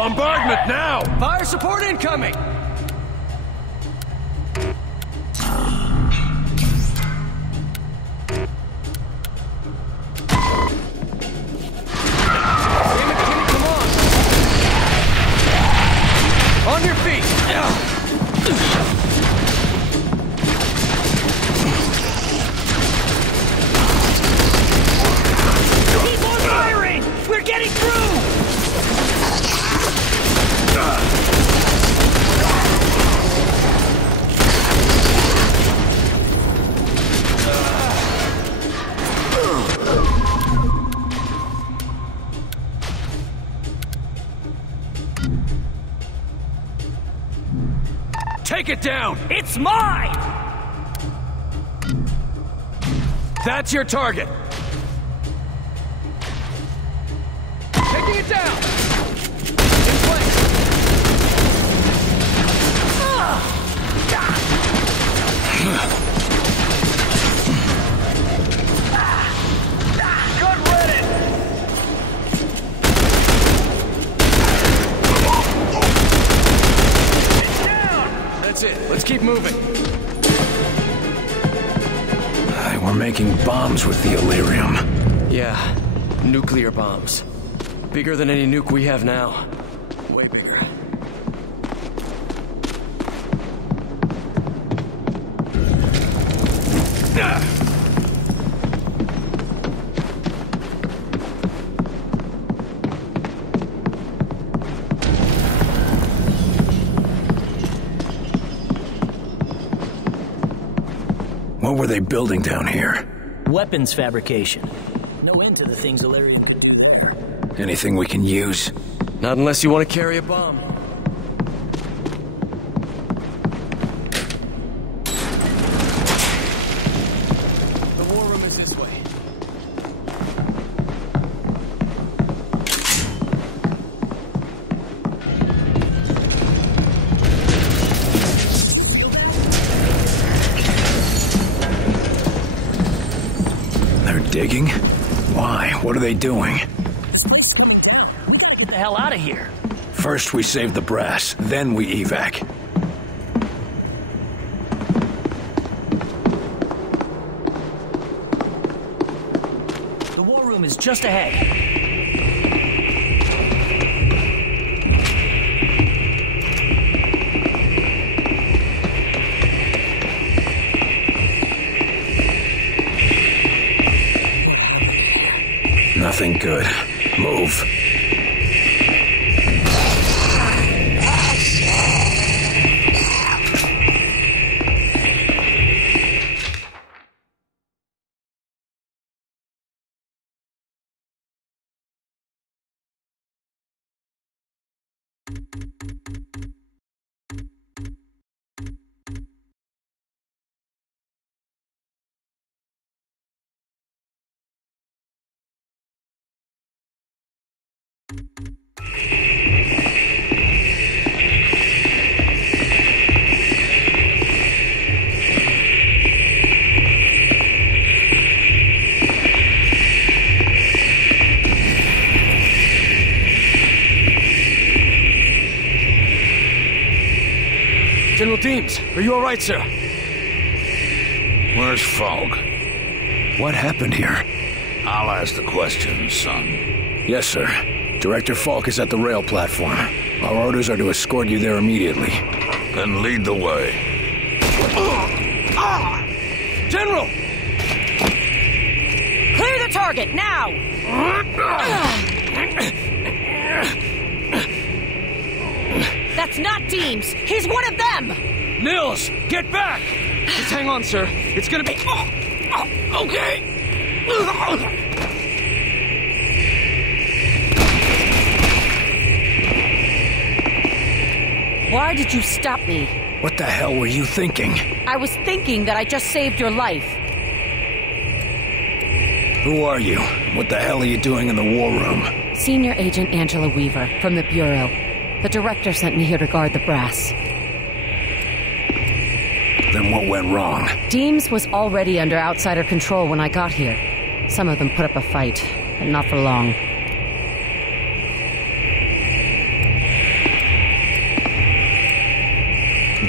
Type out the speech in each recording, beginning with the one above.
Bombardment now! Fire support incoming! On your feet! Keep on firing! We're getting through! Take it down! It's mine! That's your target! Taking it down! In place! Gun ready! It's down! That's it. Let's keep moving. We're making bombs with the Illyrium. Yeah, nuclear bombs. Bigger than any nuke we have now. Way bigger. What were they building down here? Weapons fabrication. No end to the things Illyrium could there. Anything we can use? Not unless you want to carry a bomb. The war room is this way. They're digging? Why? What are they doing? Get the hell out of here. First we save the brass, then we evac. The war room is just ahead. Nothing good. Move. General Deems, are you all right, sir? Where's Fogg? What happened here? I'll ask the questions, son. Yes, sir. Director Falk is at the rail platform. Our orders are to escort you there immediately. Then lead the way. General! Clear the target, now! That's not Deems! He's one of them! Nils, get back! Just hang on, sir. It's gonna be... okay! Why did you stop me? What the hell were you thinking? I was thinking that I just saved your life. Who are you? What the hell are you doing in the war room? Senior Agent Angela Weaver, from the Bureau. The director sent me here to guard the brass. Then what went wrong? Deems was already under outsider control when I got here. Some of them put up a fight, but not for long.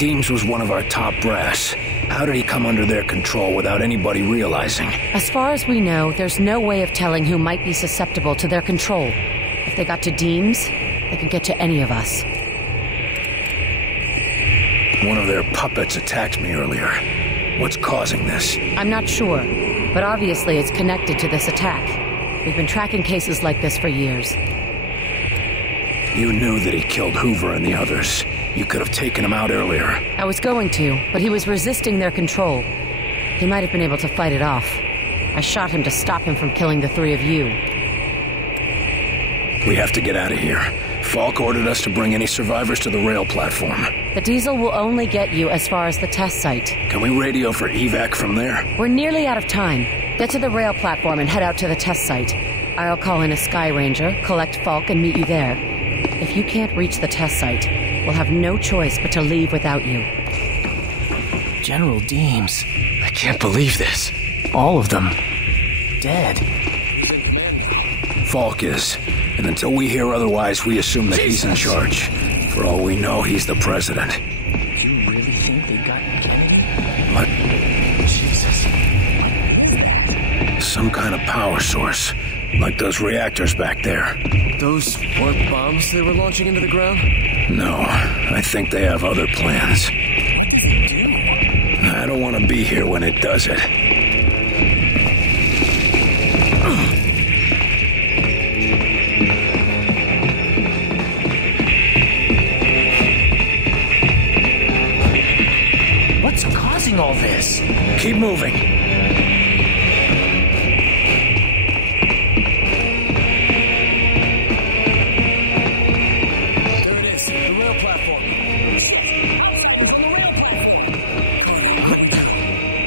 Deems was one of our top brass. How did he come under their control without anybody realizing? As far as we know, there's no way of telling who might be susceptible to their control. If they got to Deems, they could get to any of us. One of their puppets attacked me earlier. What's causing this? I'm not sure, but obviously it's connected to this attack. We've been tracking cases like this for years. You knew that he killed Hoover and the others. You could have taken him out earlier. I was going to, but he was resisting their control. He might have been able to fight it off. I shot him to stop him from killing the three of you. We have to get out of here. Falk ordered us to bring any survivors to the rail platform. The diesel will only get you as far as the test site. Can we radio for evac from there? We're nearly out of time. Get to the rail platform and head out to the test site. I'll call in a Sky Ranger, collect Falk, and meet you there. If you can't reach the test site, we'll have no choice but to leave without you. General Deems. I can't believe this. All of them. Dead. Falk is. And until we hear otherwise, we assume that he's in charge. For all we know, he's the president. Do you really think they got Kennedy? What? Jesus. Some kind of power source. Like those reactors back there. Those weren't bombs they were launching into the ground? No, I think they have other plans. I don't want to be here when it does it. What's causing all this? Keep moving.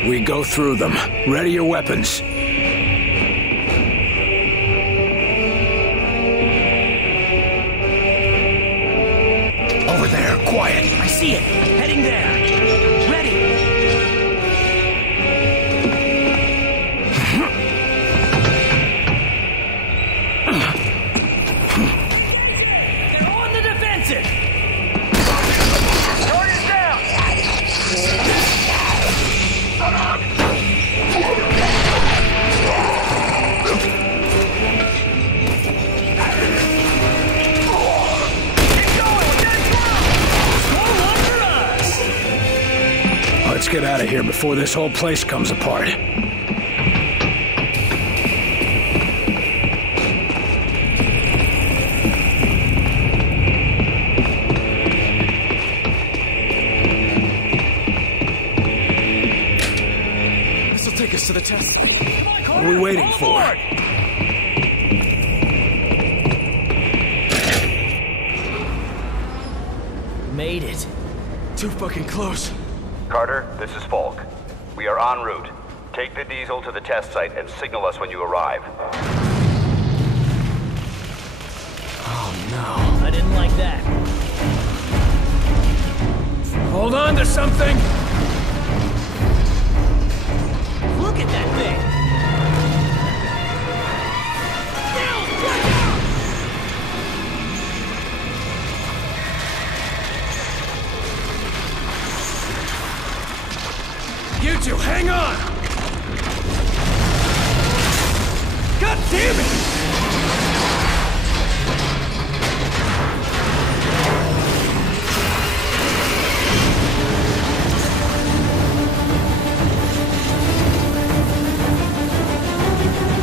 We go through them. Ready your weapons. Over there, quiet. I see it. Heading there. Ready. They're on the defensive. Target's down. Let's get out of here before this whole place comes apart. This'll take us to the test. What are we waiting for? Made it. Too fucking close. Carter, this is Falk. We are en route. Take the diesel to the test site and signal us when you arrive. Oh no. I didn't like that. Hold on to something! Look at that thing! You two, hang on! God damn it!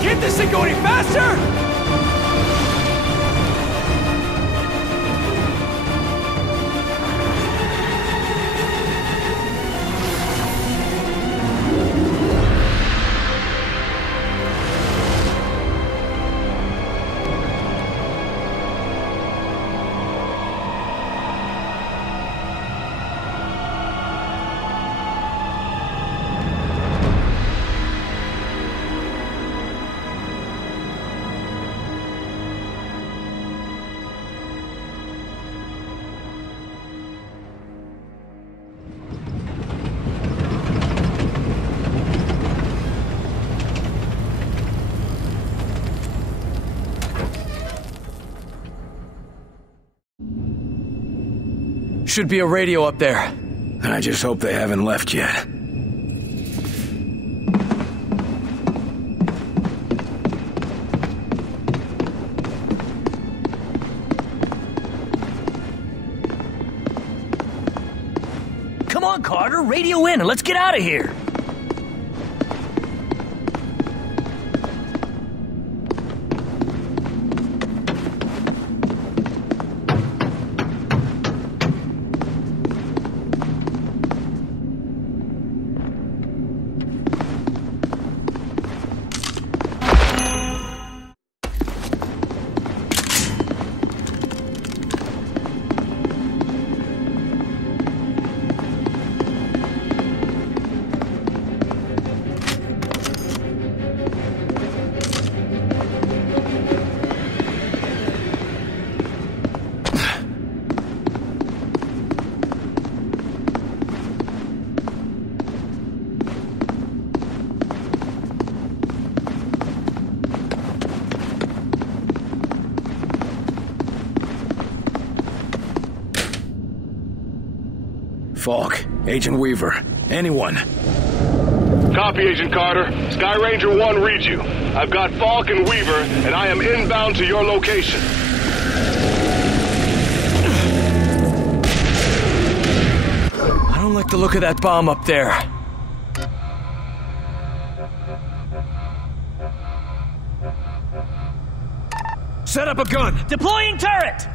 Can't this thing go any faster? Should be a radio up there. I just hope they haven't left yet. Come on, Carter, radio in and let's get out of here. Falk, Agent Weaver, anyone. Copy, Agent Carter. Sky Ranger 1 reads you. I've got Falk and Weaver, and I am inbound to your location. I don't like the look of that bomb up there. Set up a gun! Deploying turret!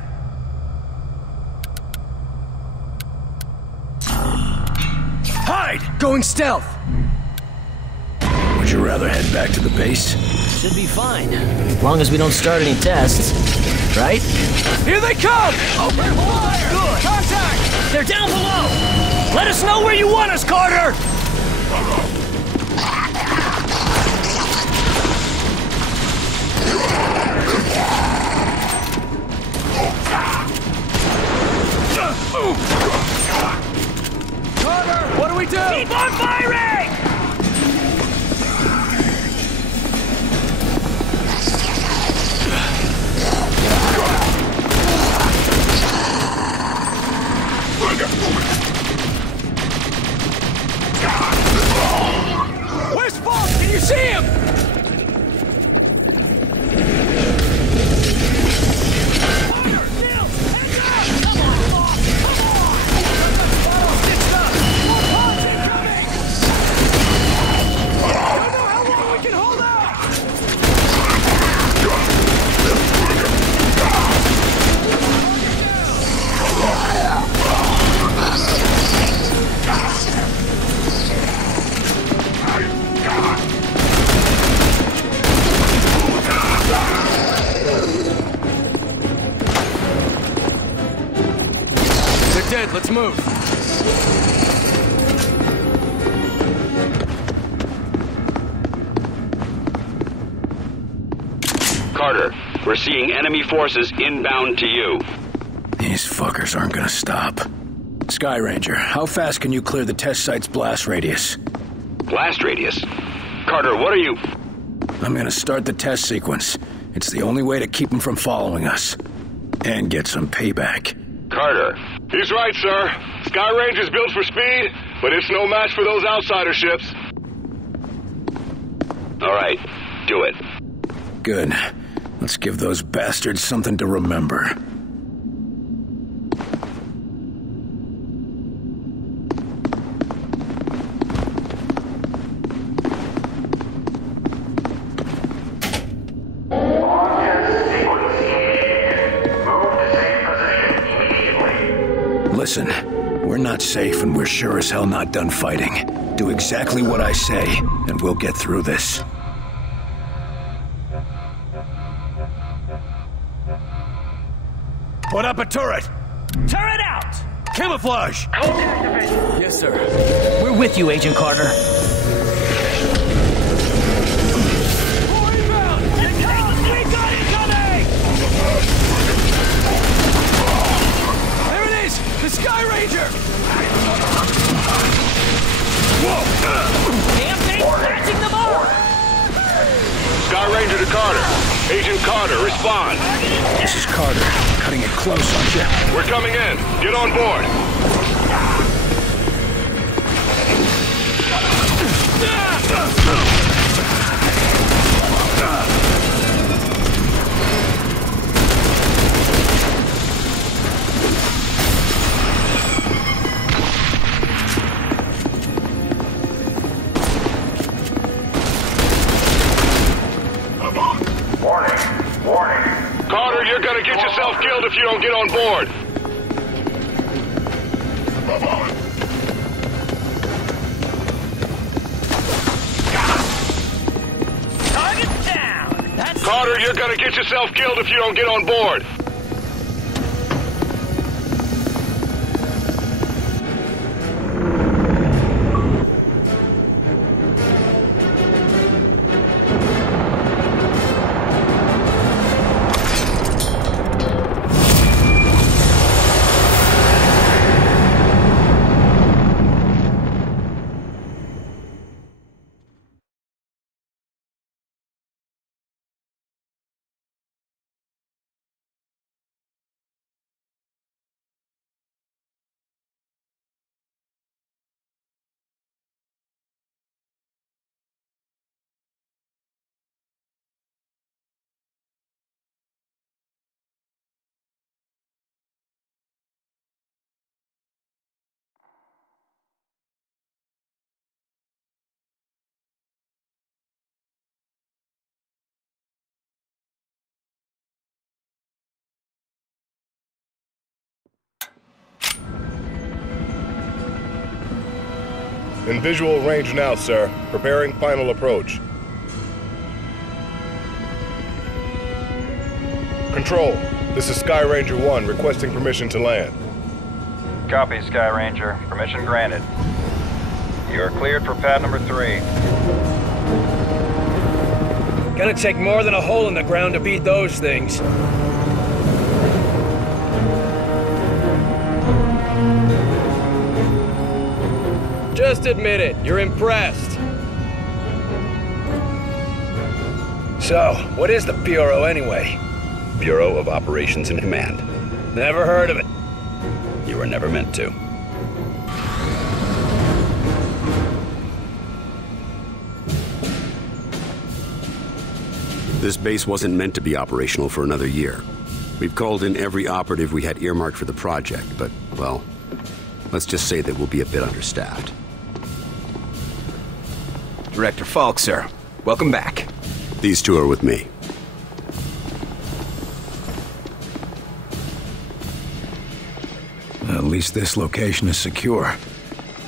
Hide! Going stealth! Would you rather head back to the base? Should be fine. As long as we don't start any tests. Right? Here they come! Open fire! Good! Contact! They're down below! Let us know where you want us, Carter! Carter, what do we do? Keep on firing! Where's Falk? Can you see him? Dead, let's move. Carter, we're seeing enemy forces inbound to you. These fuckers aren't gonna stop. Sky Ranger, how fast can you clear the test site's blast radius? Blast radius? Carter, what are you... I'm gonna start the test sequence. It's the only way to keep them from following us. And get some payback. Carter. He's right, sir. Sky Ranger's built for speed, but it's no match for those outsider ships. All right, do it. Good. Let's give those bastards something to remember. Listen, we're not safe and we're sure as hell not done fighting. Do exactly what I say, and we'll get through this. Put up a turret! Turret out! Camouflage! Yes, sir. We're with you, Agent Carter. The Sky Ranger! Whoa! Damn thing blasting them up! Sky Ranger to Carter. Agent Carter, respond. This is Carter. Cutting it close, aren't you? We're coming in. Get on board. don't get on board. Target's down! That's Carter, you're gonna get yourself killed if you don't get on board. In visual range now, sir. Preparing final approach. Control, this is Sky Ranger 1 requesting permission to land. Copy, Sky Ranger. Permission granted. You are cleared for pad number 3. gonna take more than a hole in the ground to beat those things. Just admit it, you're impressed. So, what is the Bureau anyway? Bureau of Operations and Command. Never heard of it. You were never meant to. This base wasn't meant to be operational for another year. We've called in every operative we had earmarked for the project, but, well, let's just say that we'll be a bit understaffed. Director Falk, sir. Welcome back. These two are with me. At least this location is secure.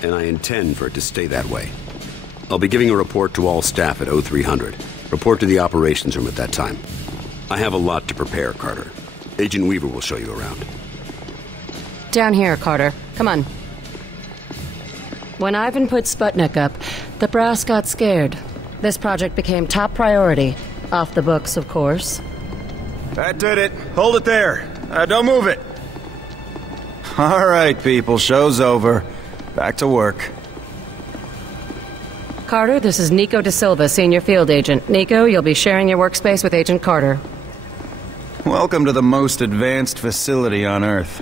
And I intend for it to stay that way. I'll be giving a report to all staff at 0300. Report to the operations room at that time. I have a lot to prepare, Carter. Agent Weaver will show you around. Down here, Carter. Come on. When Ivan put Sputnik up, the brass got scared. This project became top priority. Off the books, of course. That did it. Hold it there. Don't move it. All right, people. Show's over. Back to work. Carter, this is Nico Da Silva, Senior Field Agent. Nico, you'll be sharing your workspace with Agent Carter. Welcome to the most advanced facility on Earth.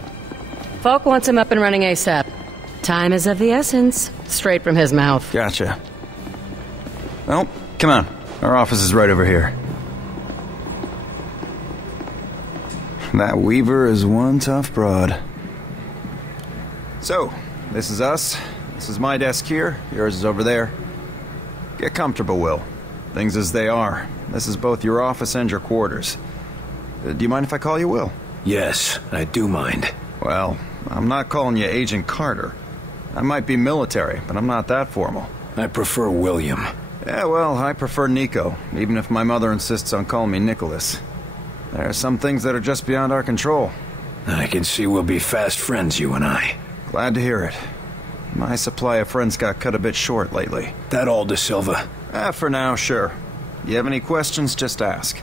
Falk wants him up and running ASAP. Time is of the essence. Straight from his mouth. Gotcha. Well, come on. Our office is right over here. That Weaver is one tough broad. So, this is us. This is my desk here. Yours is over there. Get comfortable, Will. Things as they are. This is both your office and your quarters. Do you mind if I call you Will? Yes, I do mind. Well, I'm not calling you Agent Carter. I might be military, but I'm not that formal. I prefer William. Yeah, well, I prefer Nico, even if my mother insists on calling me Nicholas. There are some things that are just beyond our control. I can see we'll be fast friends, you and I. Glad to hear it. My supply of friends got cut a bit short lately. That all, Da Silva? For now, sure. You have any questions, just ask.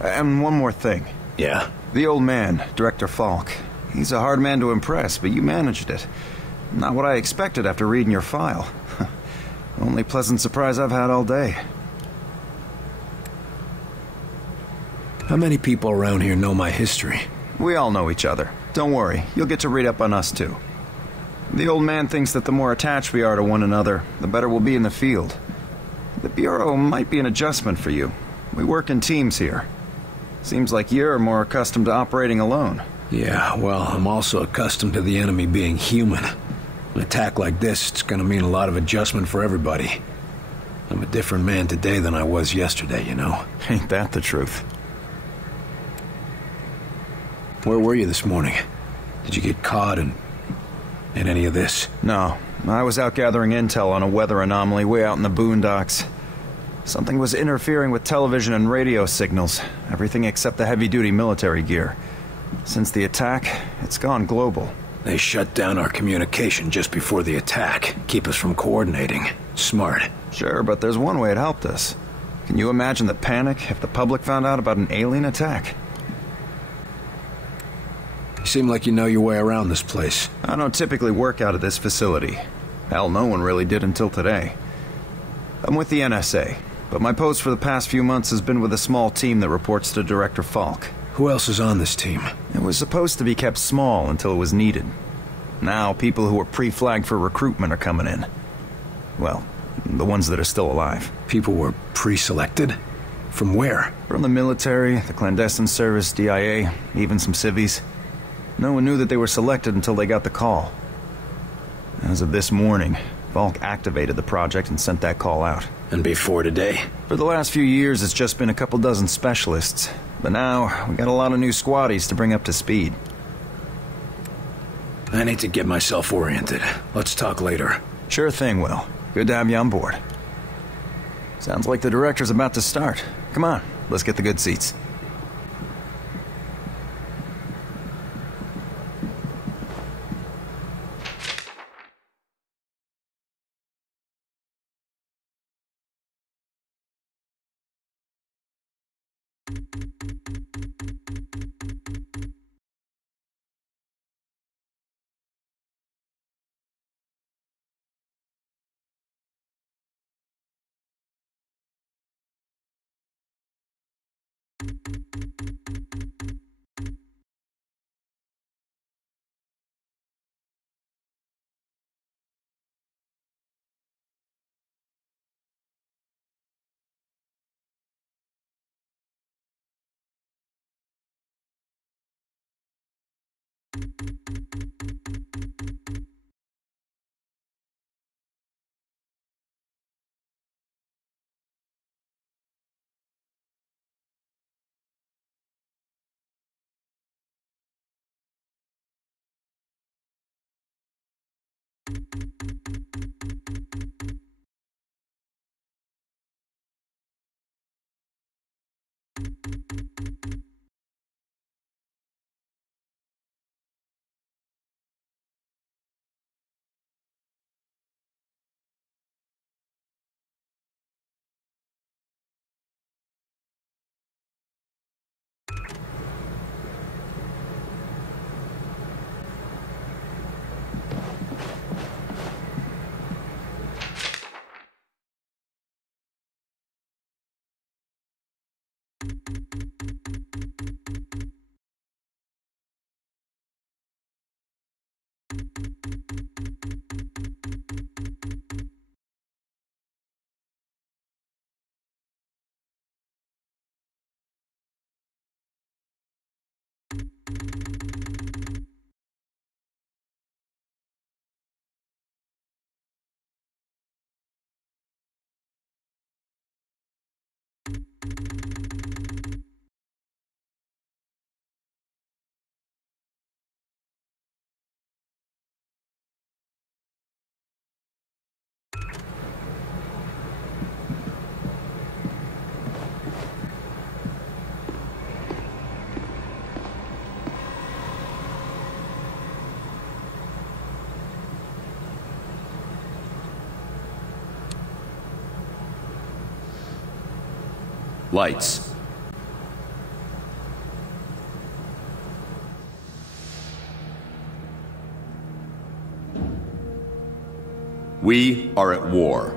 And one more thing. Yeah? The old man, Director Falk. He's a hard man to impress, but you managed it. Not what I expected after reading your file. Only pleasant surprise I've had all day. How many people around here know my history? We all know each other. Don't worry, you'll get to read up on us too. The old man thinks that the more attached we are to one another, the better we'll be in the field. The Bureau might be an adjustment for you. We work in teams here. Seems like you're more accustomed to operating alone. Yeah, well, I'm also accustomed to the enemy being human. An attack like this, it's gonna mean a lot of adjustment for everybody. I'm a different man today than I was yesterday, you know? Ain't that the truth? Where were you this morning? Did you get caught in any of this? No. I was out gathering intel on a weather anomaly way out in the boondocks. Something was interfering with television and radio signals. Everything except the heavy-duty military gear. Since the attack, it's gone global. They shut down our communication just before the attack. Keep us from coordinating. Smart. Sure, but there's one way it helped us. Can you imagine the panic if the public found out about an alien attack? You seem like you know your way around this place. I don't typically work out of this facility. Hell, no one really did until today. I'm with the NSA, but my post for the past few months has been with a small team that reports to Director Falk. Who else is on this team? It was supposed to be kept small until it was needed. Now, people who were pre-flagged for recruitment are coming in. Well, the ones that are still alive. People were pre-selected? From where? From the military, the clandestine service, DIA, even some civvies. No one knew that they were selected until they got the call. As of this morning, Falk activated the project and sent that call out. And before today? For the last few years, it's just been a couple dozen specialists. But now, we got a lot of new squaddies to bring up to speed. I need to get myself oriented. Let's talk later. Sure thing, Will. Good to have you on board. Sounds like the director's about to start. Come on, let's get the good seats. Lights. We are at war,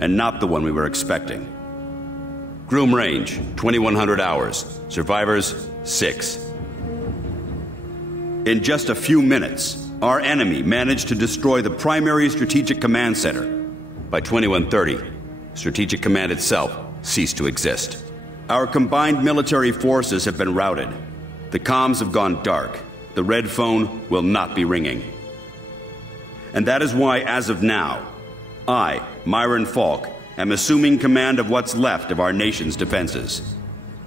and not the one we were expecting. Groom range, 2100 hours. Survivors, 6. In just a few minutes, our enemy managed to destroy the primary strategic command center. By 2130, Strategic Command itself ceased to exist. Our combined military forces have been routed. The comms have gone dark. The red phone will not be ringing. And that is why, as of now, I, Marin Falk, am assuming command of what's left of our nation's defenses.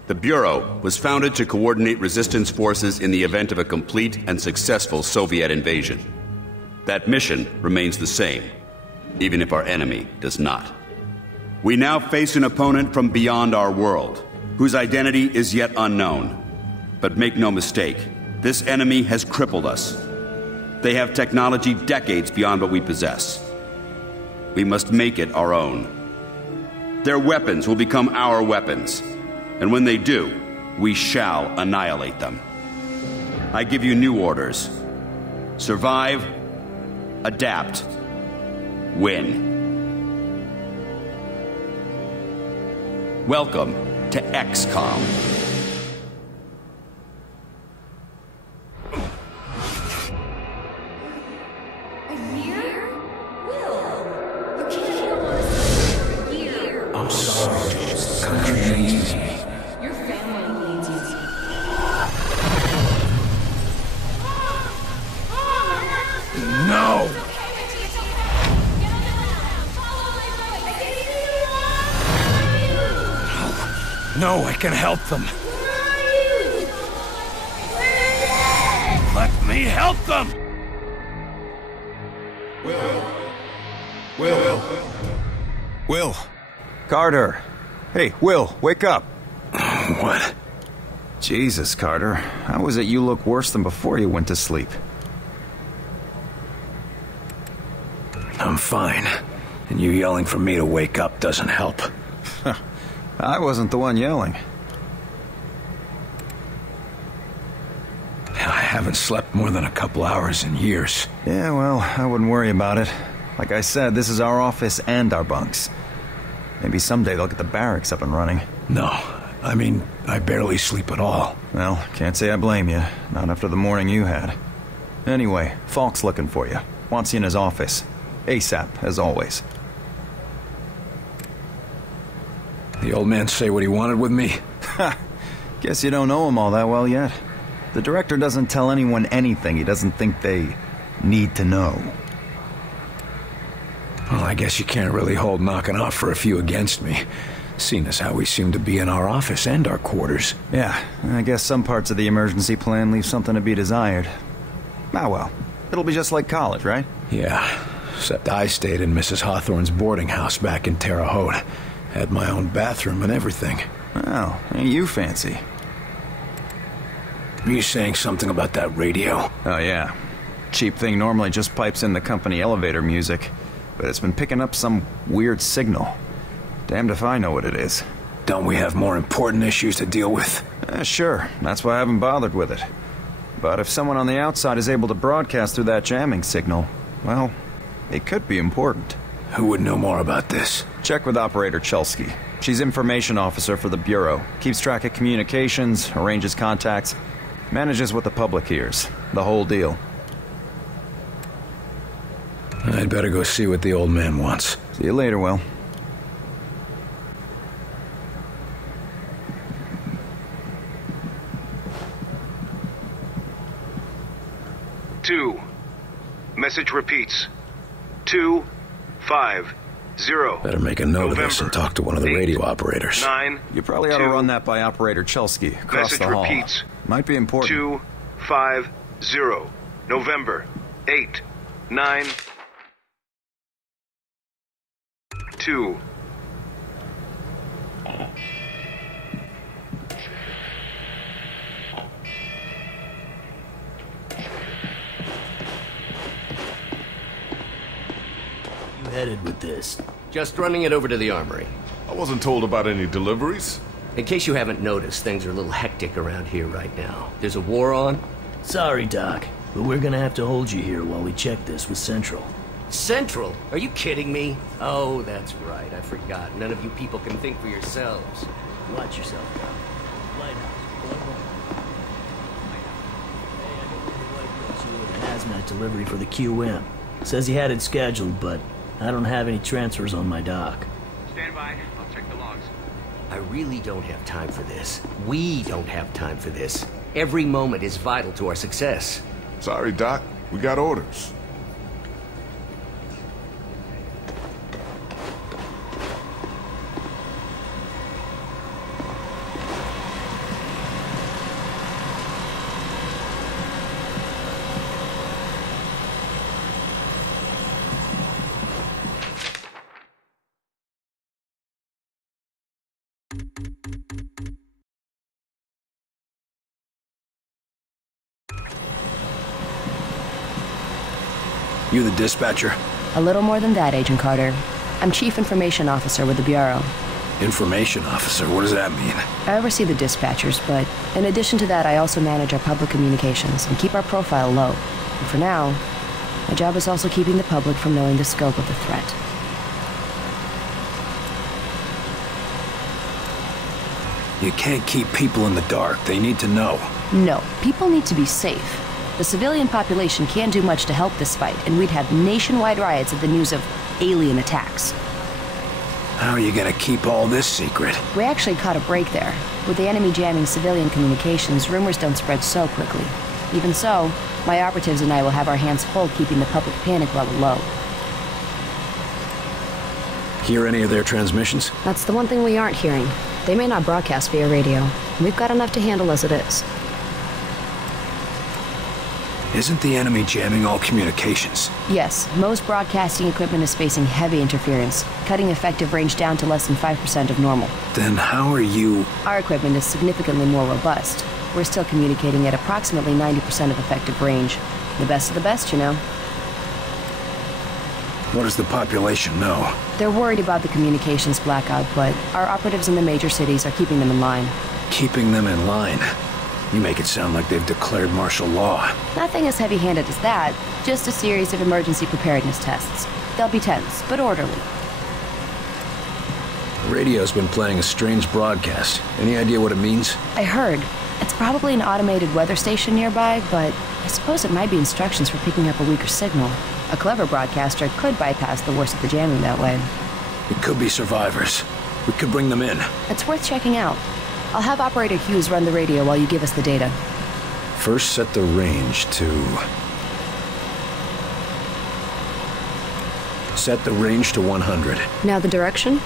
The Bureau was founded to coordinate resistance forces in the event of a complete and successful Soviet invasion. That mission remains the same, even if our enemy does not. We now face an opponent from beyond our world, whose identity is yet unknown. But make no mistake, this enemy has crippled us. They have technology decades beyond what we possess. We must make it our own. Their weapons will become our weapons. And when they do, we shall annihilate them. I give you new orders. Survive, adapt, win. Welcome to XCOM. No, I can help them. Let me help them! Will. Carter. Hey, Will, wake up. What? Jesus, Carter. How is it you look worse than before you went to sleep? I'm fine. And you yelling for me to wake up doesn't help. I wasn't the one yelling. I haven't slept more than a couple hours in years. Yeah, well, I wouldn't worry about it. Like I said, this is our office and our bunks. Maybe someday they'll get the barracks up and running. No, I mean, I barely sleep at all. Well, can't say I blame you. Not after the morning you had. Anyway, Falk's looking for you. Wants you in his office. ASAP, as always. The old man say what he wanted with me? Ha! Guess you don't know him all that well yet. The director doesn't tell anyone anything he doesn't think they need to know. Well, I guess you can't really hold knocking off for a few against me, seeing as how we seem to be in our office and our quarters. Yeah, I guess some parts of the emergency plan leave something to be desired. Ah well, it'll be just like college, right? Yeah, except I stayed in Mrs. Hawthorne's boarding house back in Terre Haute. Had my own bathroom and everything. Well, ain't you fancy? Are you saying something about that radio? Oh yeah. Cheap thing normally just pipes in the company elevator music, but it's been picking up some weird signal. Damned if I know what it is. Don't we have more important issues to deal with? Sure, that's why I haven't bothered with it. But if someone on the outside is able to broadcast through that jamming signal, well, it could be important. Who would know more about this? Check with Operator Chelsky. She's information officer for the Bureau. Keeps track of communications, arranges contacts, manages what the public hears. The whole deal. I'd better go see what the old man wants. See you later, Will. Two. Message repeats. 250. Better make a note of this and talk to one of the radio operators. 9. You probably ought to run that by Operator Chelsky across the hall. Repeats. Might be important. 250. November 8. 9. 2. Headed with this? Just running it over to the armory. I wasn't told about any deliveries. In case you haven't noticed, things are a little hectic around here right now. There's a war on. Sorry, Doc, but we're gonna have to hold you here while we check this with Central. Central? Are you kidding me? Oh, that's right. I forgot. None of you people can think for yourselves. Watch yourself, Doc. Lighthouse. Hazmat delivery for the QM. Says he had it scheduled, but I don't have any transfers on my dock. Stand by. I'll check the logs. I really don't have time for this. We don't have time for this. Every moment is vital to our success. Sorry, Doc. We got orders. You the dispatcher? A little more than that, Agent Carter. I'm Chief Information Officer with the Bureau. Information officer? What does that mean? I oversee the dispatchers, but in addition to that, I also manage our public communications and keep our profile low. And for now, my job is also keeping the public from knowing the scope of the threat. You can't keep people in the dark. They need to know. No, people need to be safe. The civilian population can't do much to help this fight, and we'd have nationwide riots at the news of alien attacks. How are you gonna keep all this secret? We actually caught a break there. With the enemy jamming civilian communications, rumors don't spread so quickly. Even so, my operatives and I will have our hands full keeping the public panic level low. Hear any of their transmissions? That's the one thing we aren't hearing. They may not broadcast via radio. We've got enough to handle as it is. Isn't the enemy jamming all communications? Yes, most broadcasting equipment is facing heavy interference, cutting effective range down to less than 5% of normal. Then how are you... Our equipment is significantly more robust. We're still communicating at approximately 90% of effective range. The best of the best, you know. What does the population know? They're worried about the communications blackout, but our operatives in the major cities are keeping them in line. Keeping them in line? You make it sound like they've declared martial law. Nothing as heavy-handed as that, just a series of emergency preparedness tests. They'll be tense, but orderly. The radio's been playing a strange broadcast. Any idea what it means? I heard. It's probably an automated weather station nearby, but I suppose it might be instructions for picking up a weaker signal. A clever broadcaster could bypass the worst of the jamming that way. It could be survivors. We could bring them in. It's worth checking out. I'll have Operator Hughes run the radio while you give us the data. First, set the range to... Set the range to 100. Now the direction?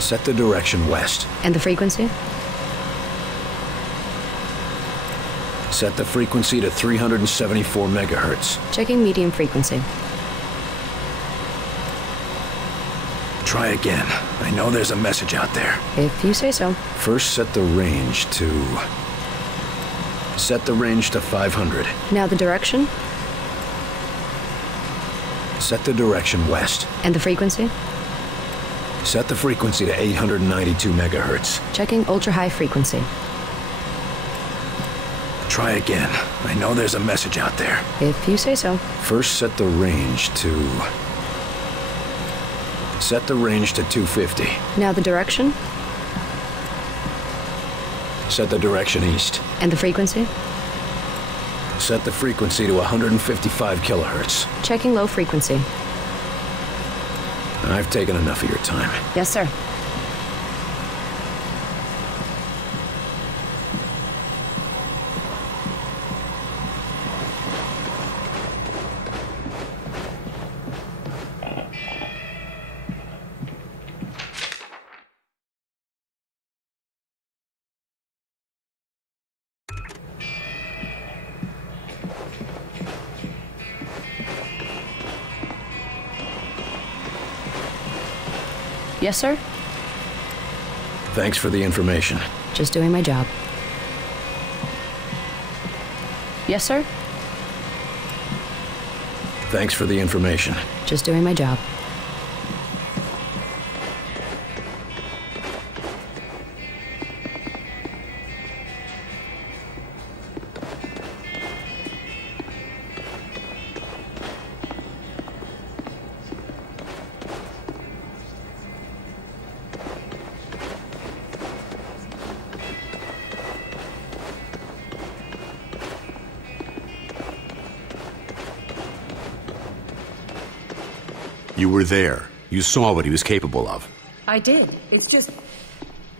Set the direction west. And the frequency? Set the frequency to 374 megahertz. Checking medium frequency. Try again. I know there's a message out there. If you say so. First, set the range to... Set the range to 500. Now the direction? Set the direction west. And the frequency? Set the frequency to 892 megahertz. Checking ultra-high frequency. Try again. I know there's a message out there. If you say so. First, set the range to... Set the range to 250. Now the direction? Set the direction east. And the frequency? Set the frequency to 155 kilohertz. Checking low frequency. I've taken enough of your time. Yes, sir. Yes, sir? Thanks for the information. Just doing my job. Yes, sir? Thanks for the information. Just doing my job. You were there. You saw what he was capable of. I did. It's just...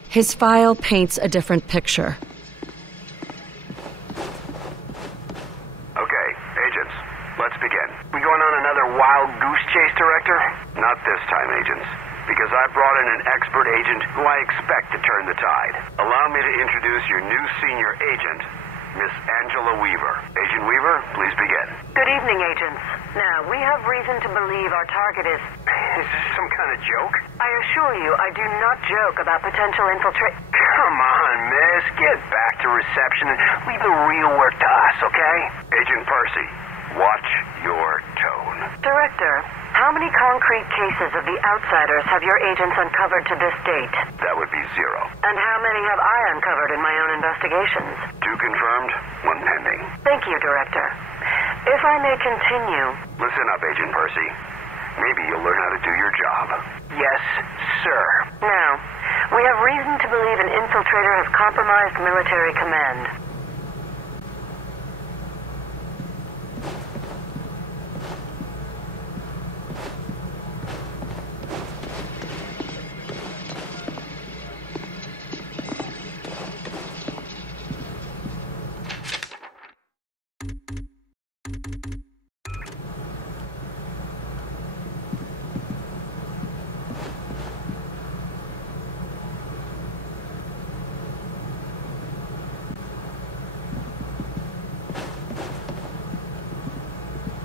His file paints a different picture. Okay, agents, let's begin. We going on another wild goose chase, Director? Not this time, agents. Because I brought in an expert agent who I expect to turn the tide. Allow me to introduce your new senior agent, Miss Angela Weaver. Agent Weaver, please begin. Good evening, agents. Now, we have reason to believe our target is... Is this some kind of joke? I assure you, I do not joke about potential infiltration. Come on, Miss. Chris, get back to reception and leave the real work to us, okay? Agent Percy, watch your tone. Director, how many concrete cases of the outsiders have your agents uncovered to this date? That would be 0. And how many have I uncovered in my own investigations? 2 confirmed, 1 pending. Thank you, Director. If I may continue... Listen up, Agent Percy. Maybe you'll learn how to do your job. Yes, sir. Now, we have reason to believe an infiltrator has compromised military command.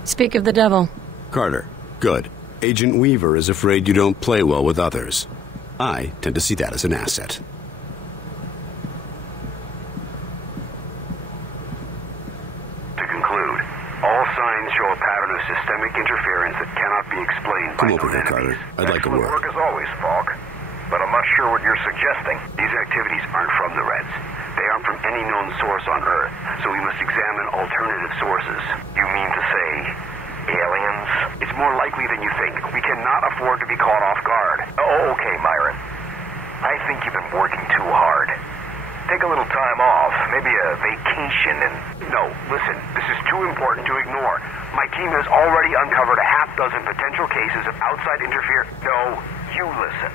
Speak of the devil. Carter, good. Agent Weaver is afraid you don't play well with others. I tend to see that as an asset. To conclude, all signs show a pattern of systemic interference that cannot be explained by Come over known here, enemies. Carter. I'd like a word. Excellent work as always, Falk. But I'm not sure what you're suggesting. These activities aren't from the Reds. They aren't from any known source on Earth, so we must examine alternative sources. You mean to say aliens? It's more likely than you think. We cannot afford to be caught off guard. Oh, okay, Marin. I think you've been working too hard. Take a little time off, maybe a vacation and... No, listen, this is too important to ignore. My team has already uncovered a half-dozen potential cases of outside interference. No, you listen.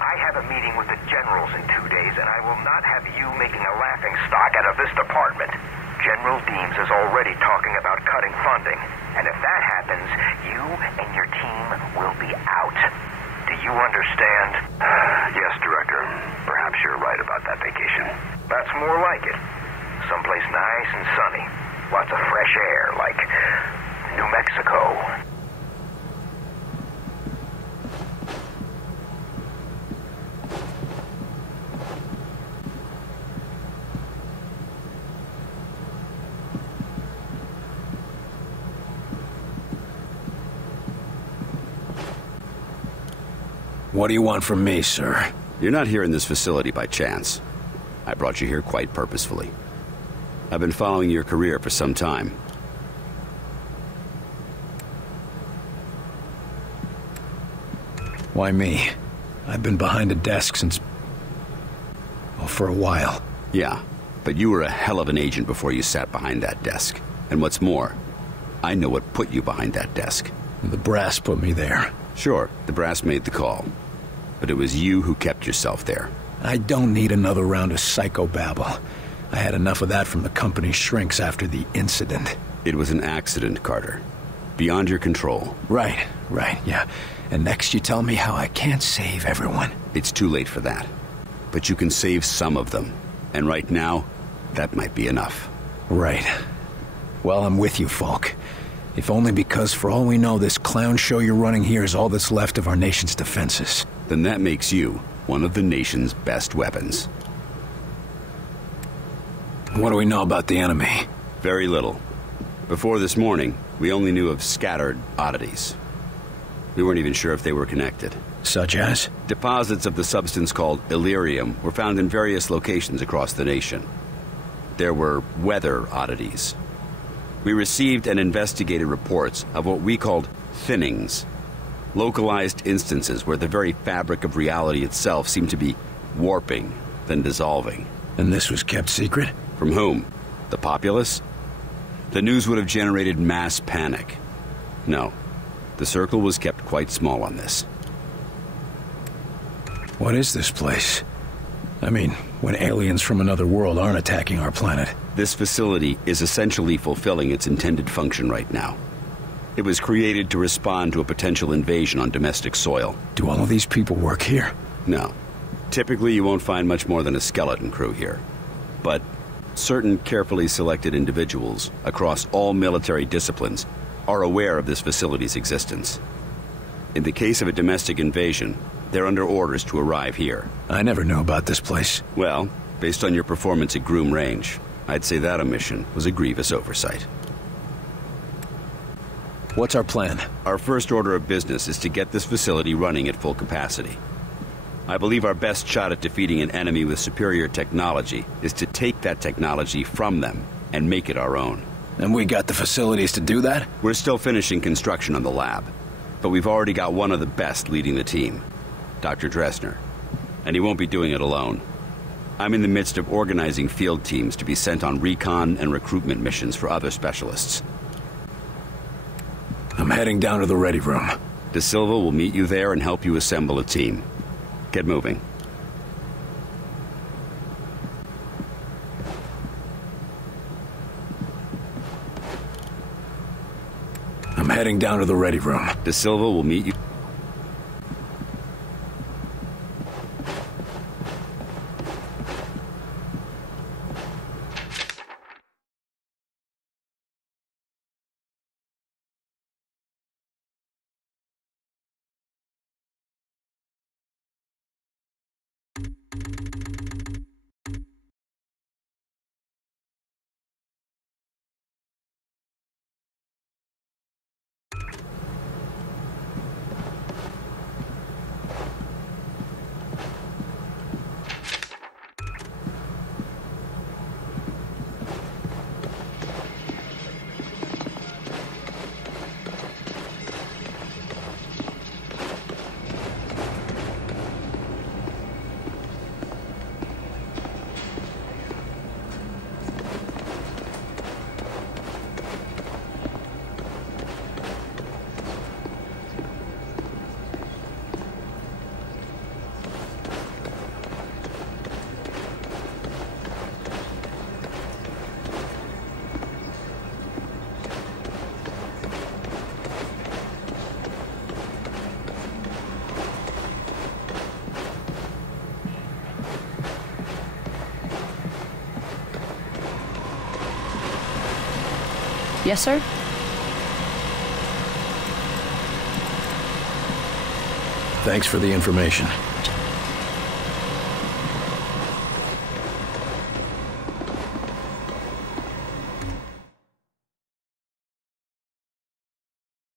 I have a meeting with the generals in 2 days, and I will not have you making a laughing stock out of this department. General Deems is already talking about cutting funding, and if that happens, you and your team will be out. Do you understand? Yes, Director. Perhaps you're right about that vacation. That's more like it. Someplace nice and sunny. Lots of fresh air, like New Mexico. What do you want from me, sir? You're not here in this facility by chance. I brought you here quite purposefully. I've been following your career for some time. Why me? I've been behind a desk since... well, for a while. Yeah, but you were a hell of an agent before you sat behind that desk. And what's more, I know what put you behind that desk. The brass put me there. Sure, the brass made the call. But it was you who kept yourself there. I don't need another round of psychobabble. I had enough of that from the company's shrinks after the incident. It was an accident, Carter. Beyond your control. Right, yeah. And next you tell me how I can't save everyone. It's too late for that. But you can save some of them. And right now, that might be enough. Right. Well, I'm with you, Falk. If only because, for all we know, this clown show you're running here is all that's left of our nation's defenses. Then that makes you one of the nation's best weapons. What do we know about the enemy? Very little. Before this morning, we only knew of scattered oddities. We weren't even sure if they were connected. Such as? Deposits of the substance called Illyrium were found in various locations across the nation. There were weather oddities. We received and investigated reports of what we called thinnings. Localized instances where the very fabric of reality itself seemed to be warping, then dissolving. And this was kept secret? From whom? The populace? The news would have generated mass panic. No, the circle was kept quite small on this. What is this place? I mean, when aliens from another world aren't attacking our planet. This facility is essentially fulfilling its intended function right now. It was created to respond to a potential invasion on domestic soil. Do all of these people work here? No. Typically, you won't find much more than a skeleton crew here. But certain carefully selected individuals across all military disciplines are aware of this facility's existence. In the case of a domestic invasion, they're under orders to arrive here. I never knew about this place. Well, Based on your performance at Groom Range, I'd say that omission was a grievous oversight. What's our plan? Our first order of business is to get this facility running at full capacity. I believe our best shot at defeating an enemy with superior technology is to take that technology from them and make it our own. And we got the facilities to do that? We're still finishing construction on the lab, but we've already got one of the best leading the team, Dr. Dressner. And he won't be doing it alone. I'm in the midst of organizing field teams to be sent on recon and recruitment missions for other specialists. I'm heading down to the ready room. De Silva will meet you there and help you assemble a team. Get moving. I'm heading down to the ready room. De Silva will meet you. Yes, sir? Thanks for the information.